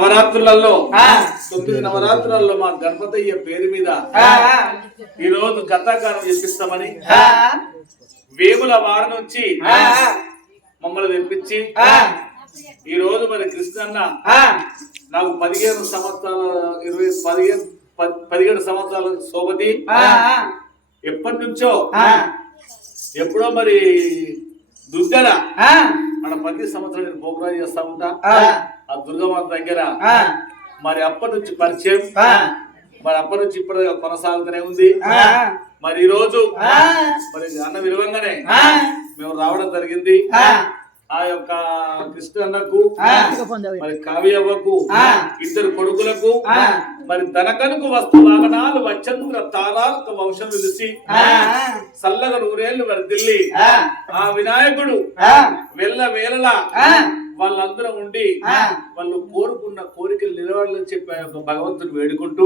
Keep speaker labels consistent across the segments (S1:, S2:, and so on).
S1: నవరాత్రులలో. తొమ్మిది నవరాత్రులలో మా గణపతయ్య పేరు మీద ఈ రోజు కథాకారం చెప్పిస్తామని
S2: ఆ,
S1: వేముల వారి నుంచి మమ్మల్ని తెప్పించి
S2: ఆ,
S1: ఈ రోజు మరి కృష్ణన్న నాకు పదిహేను సంవత్సరాల ఇరవై పదిహేను పదిహేడు సంవత్సరాల సోబతి
S2: ఆ,
S1: ఎప్పటి నుంచో ఎప్పుడో మరి
S2: ఆ,
S1: మన ప్రతి సంవత్సరం నేను ప్రోగ్రాం చేస్తా ఉంటా.
S2: ఆ,
S1: దుర్గమాత దగ్గర మరి అప్పటి నుంచి పరిచయం. మరి అప్పటి నుంచి ఇప్పుడు కొనసాగుతూనే ఉంది. మరి ఈ రోజు
S2: ఆ,
S1: మరి అన్న విలువంగానే మేము రావడం జరిగింది.
S2: ఆ,
S1: యొక్క కృష్ణన్నకు మరి కావ్యవ్వకు. ఇద్దరు కొడుకులకు. మరి ధనకనుకు వస్తు వాహనాలు వచ్చంద్ర తారాలకు వంశం విలిసి చల్లగా నూరేళ్ళు వర్దిల్లి
S2: ఆ,
S1: ఆ వినాయకుడు వెళ్ళ వేళలా వాళ్ళందరూ ఉండి. వాళ్ళు కోరుకున్న కోరికలు నిలవాలని చెప్పి భగవంతుని వేడుకుంటూ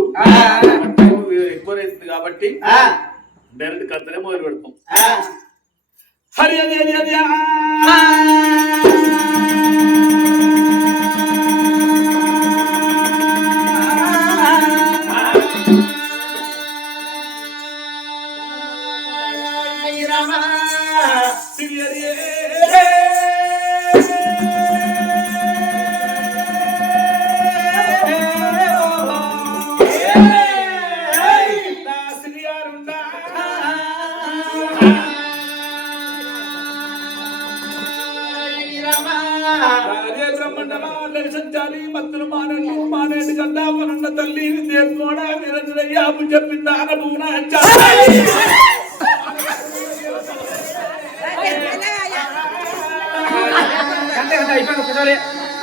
S1: ఎక్కువైతుంది కాబట్టి డైరెక్ట్ కత్తనే మొదలు పెడతాం. హరి అది అది అది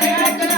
S2: América.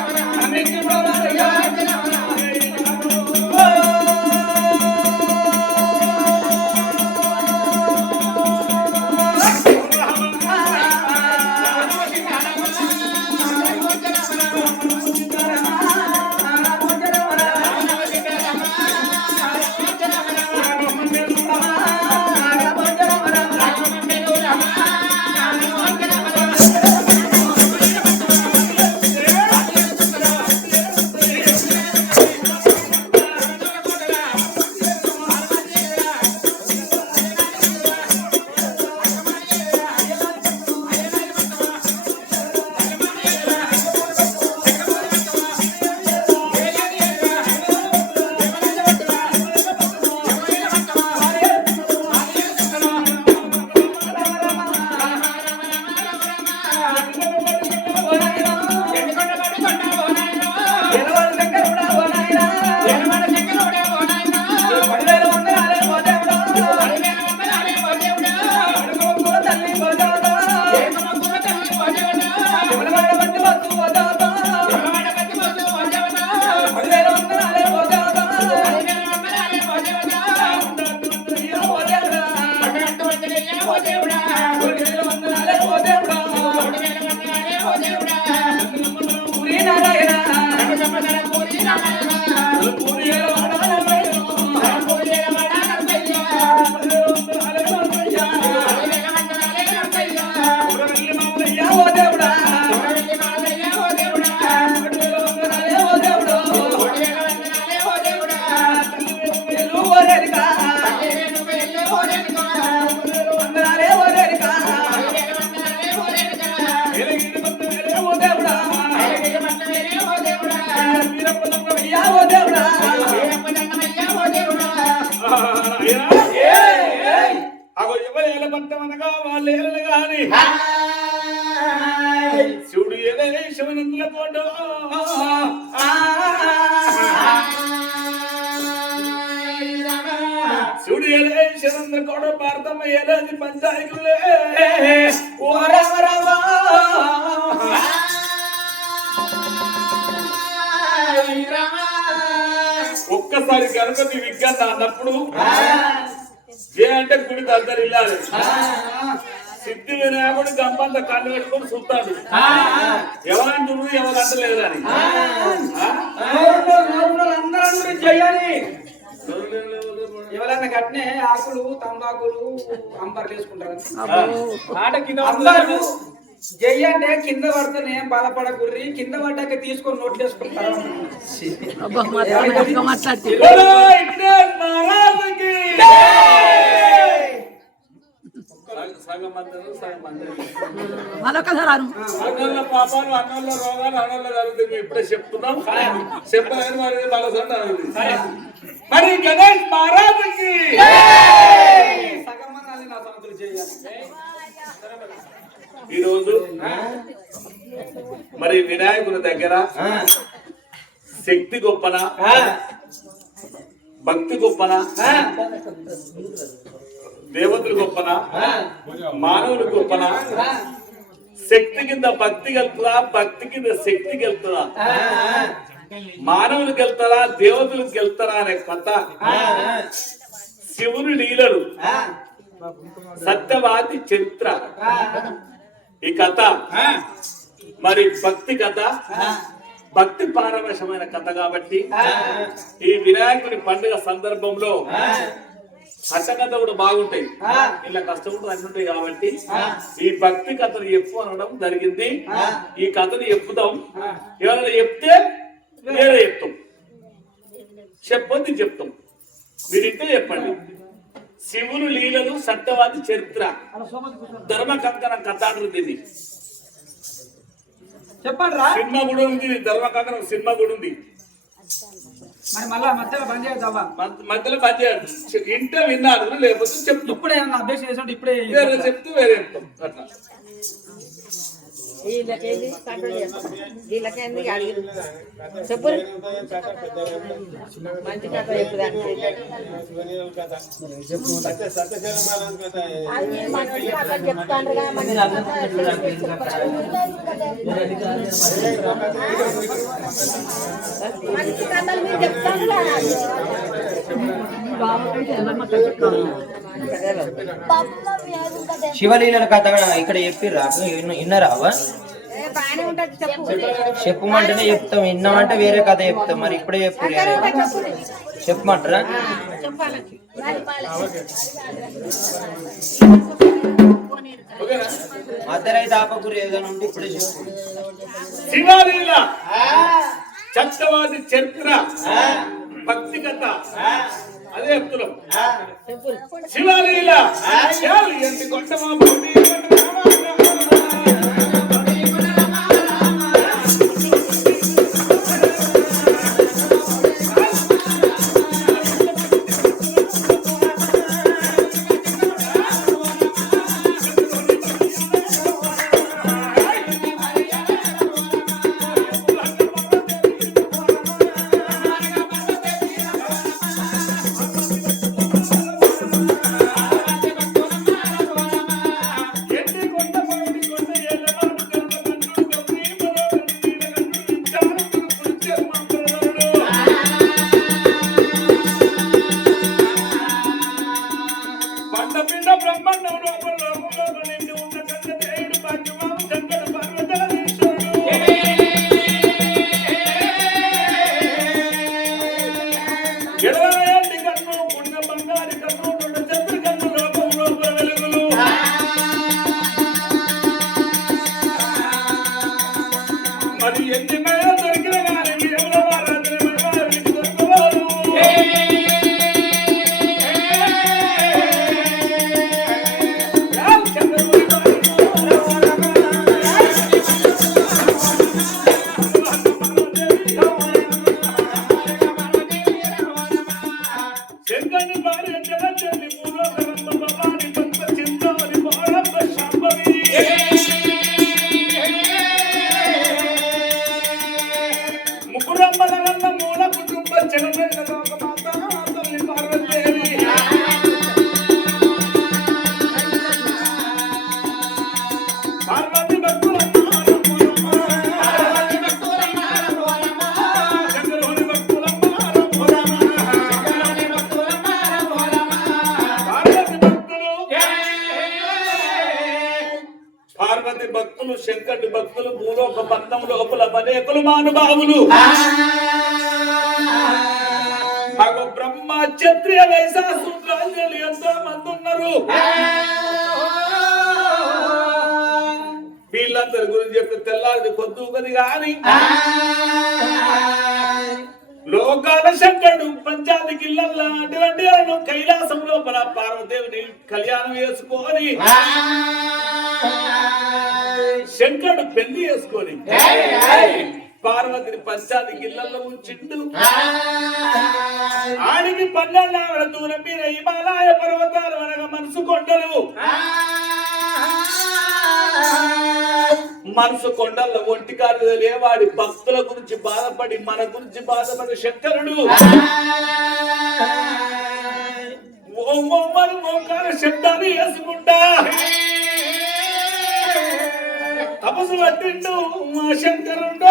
S2: లేరను గాని. శివుడు ఏదే శివనందుల తోట శివుడు ఏదే శివనంద కోట పార్థమ్మ ఒక్కసారి కనుక
S1: మీ విజ్ఞానం అన్నప్పుడు ఏ అంటే గుడి దగ్గర ఇల్లాలి సిద్ధి వినాయకుడు గంపంత కళ్ళు పెట్టుకొని చూస్తాడు ఎవరంటున్నారు ఎవరంటలేదు అని. ఆ?
S3: అందరూ చెయ్యాలి ఎవరన్నా కట్నే ఆకులు తంబాకులు అంబర్లు వేసుకుంటారు.
S2: ఆట కింద
S3: అందరూ జై అంటే కింద పడితేనే బాధపడకుర్రి కింద పడ్డాక తీసుకొని నోట్లు వేసుకుంటారు
S4: మరొకసారి.
S1: అన్నోళ్ళ పాపాలు అన్నోళ్ళ రోగాలు అన్నోళ్ళ జరుగుతుంది మేము ఇప్పుడే చెప్తున్నాం. చెప్పలేదు మరి వాళ్ళ. మరి గణేష్ మహారాజుకి! ఈరోజు మరి వినాయకుని దగ్గర శక్తి గొప్పన? భక్తి గొప్పన? దేవతలు గొప్పన మానవులు గొప్పన శక్తి కింద భక్తి గెలుతుందా భక్తి కింద శక్తి గెలుతుందా మానవులకు వెళ్తారా దేవతలకు వెళ్తారా అనే కథ. శివుని లీలలు. సత్యవాది చరిత్ర. ఈ కథ. మరి భక్తి కథ. భక్తి పారవశమైన కథ కాబట్టి ఈ వినాయకుని పండుగ సందర్భంలో కథ కూడా బాగుంటాయి. ఇలా కష్టపడి అన్ని ఉంటాయి కాబట్టి ఈ భక్తి కథను చెప్పు అనడం జరిగింది. ఈ కథను చెప్పుదాం. ఎవరైనా చెప్తే వేరే చెప్తాం. చెప్పొద్దు చెప్తాం. మీరు ఇంటే చెప్పండి. శివుని లీలలు సత్యవాది చరిత్ర. ధర్మ కంకణ కథ అంటుంది ఇది
S3: చెప్పండి
S1: సినిమా కూడా ఉంది ధర్మ కంకణం సినిమా కూడా ఉంది.
S3: మరి మళ్ళా మధ్యలో బంద్ చేయొద్దావా
S1: మధ్య- మధ్యలో పనిచేయాలి ఇంటే విన్నారు లేకపోతే చెప్తాం.
S3: ఇప్పుడే ఏమన్నా అభ్యక్షం చేసి ఇప్పుడే
S1: చెప్తే వేరే చెప్తాం. అట్లా.
S4: వీళ్ళకేంది కంట్రోల్ చేస్తాం? వీళ్ళకేంది అడిగి చెప్పు మంచి కథ చెప్పుదానికి
S5: మంచి కథలు మీరు చెప్తాను వ్యాధి కదా
S6: శివలీలల కథ ఇక్కడ చెప్పిర్రా. విన్నరా చెప్పమంటేనే చెప్తాం. విన్నామంటే వేరే కథ చెప్తాం. మరి ఇప్పుడే చెప్పు చెప్పమంటారా?
S5: మధ్యరై మరి
S6: ఏదైనా ఉంటే ఇప్పుడే చెప్పు.
S1: శివాలీల చక్రవాది చరిత్ర భక్తి కథ అదే చెప్తున్నాం శివాలీల ఎంటి మాకు బ్రహ్మ క్షత్రియ వైశా శూద్రాంజలి ఎంతో మంది ఉన్నారు వీళ్ళందరి గురించి చెప్తే తెల్లారి పొద్దు కది గాని. లోకాల శంకరుడు పంచాది గిల్లల్లా అటువంటి ఆయన కైలాసం లోపల పార్వదేవిని కళ్యాణం చేసుకొని శంకరుడు పెళ్ళి చేసుకొని పార్వతిని పంచాది గిల్లల్లో ఉంచిండు. ఆడికి పన్నెండు ఆవిడ దూరం మీద హిమాలయ పర్వతాలు అనగా మనసు కొండలు. మనసు కొండల ఒంటి కాదు వాడి భక్తుల గురించి బాధపడి మన గురించి బాధపడి శంకరుడు. ఓం ఓంకార శబ్దాలు వేసుకుంటా. తపస్సు పట్టిండు మా శంకరుడు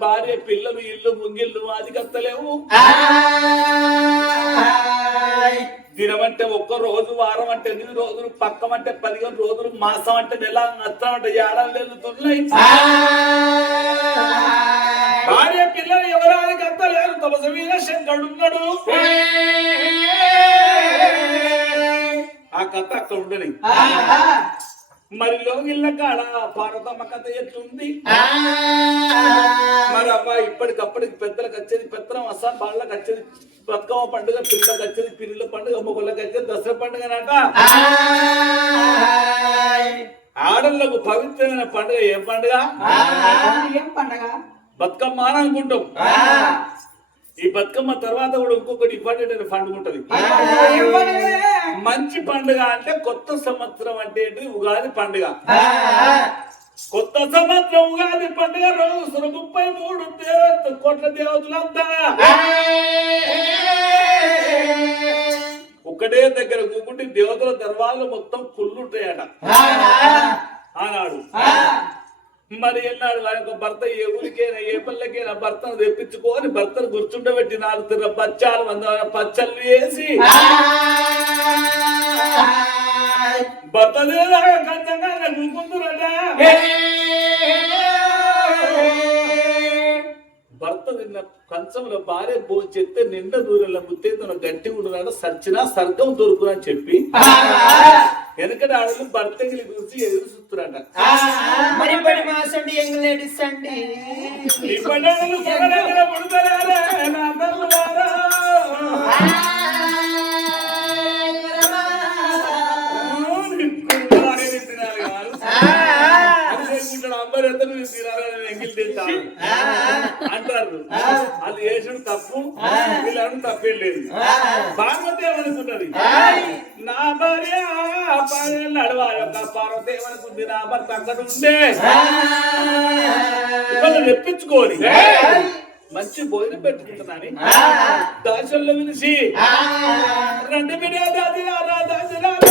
S1: భార్య పిల్లలు ఇల్లు ముంగిళ్ళు అది కత్తలేవు దినమంటే ఒక్క రోజు వారం అంటే ఎనిమిది రోజులు పక్కం అంటే పదిహేను రోజులు మాసం అంటే నెల నష్టం అంటే ఏడాది వెళ్తున్నాయి భార్య పిల్లలు ఎవరానికి అత్తలేరు తపస మీద శంకరుడు ఉన్నాడు ఆ కథ అక్కడ ఉండని. మరి లోగిళ్ళ కాడ పార్వతమ్మ కథ ఎట్లుంది? మరి అబ్బా ఇప్పటికప్పటికి పెద్దలకు వచ్చేది పెత్తనం అస్సాం వాళ్ళకి వచ్చేది బతుకమ్మ పండుగ పిల్లలకు వచ్చేది పిల్లల పండుగ మొగళ్ళకి వచ్చేది దసరా పండుగ నాట. ఆడళ్ళకు పవిత్రమైన పండుగ ఏ పండుగ?
S3: ఏం పండగ?
S1: బతుకమ్మ అని అనుకుంటాం. ఈ బతుకమ్మ తర్వాత కూడా ఇంకొకటి ఇంపార్టెంట్ అయిన పండుగ ఉంటది. మంచి పండుగ అంటే కొత్త సంవత్సరం అంటే ఏంటి? ఉగాది పండుగ. కొత్త సంవత్సరం ఉగాది పండుగ రోజు ముప్పై మూడు కోట్ల దేవతలంతా ఒకటే దగ్గర కూకుంటే దేవతల దర్వాజలు మొత్తం కుళ్ళుంటాయట ఆనాడు. మరి ఎన్నాడు వారి యొక్క భర్త ఏ ఊరికైనా ఏ పల్లెకైనా భర్తను తెప్పించుకొని భర్తను కూర్చుండబెట్టి నాలుగు తిన్న పచ్చాలు వంద పచ్చళ్ళు వేసి భర్త కూకుంటురట భర్త తిన్న కంచంలో భార్య భో చెత్తే నిండా దూరంలో ముత్తేతను గట్టి ఉండదాట సచ్చినా సర్గం దొరుకును అని చెప్పి వెనకటి ఆడలు భర్త గిలి చూసి ఎదురు చూస్తురట
S6: మరి ఇప్పటి మాసండి యంగ్ లేడీస్ అండి?
S1: తప్పు వీళ్ళని తప్పేం లేదు పార్వతి ఏమనుకున్నది నా భార్య నడవాలి ఒక పార్వతి ఏమనుకుంది? నా భర్త అక్కడ ఉండే. ఇవాళ తెప్పించుకోని మంచి భోజనం పెట్టుకుంటున్నాని దాచల్లో పిలిచి రెండు బిడ్డ పండుగ నాని.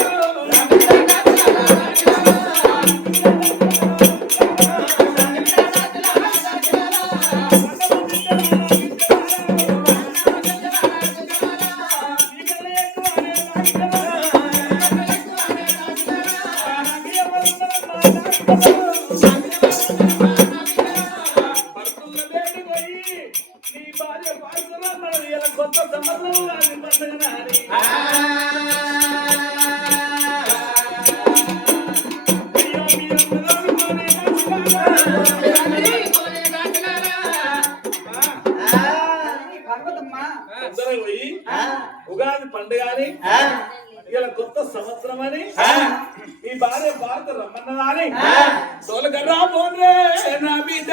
S1: పోయి ఉగాది పండుగ అని ఇలా కొత్త సంవత్సరం అని ఈ భార్య భారత రమ్మన్నదా అని తోలకర్రా పోన్రే నా బిడ్డ.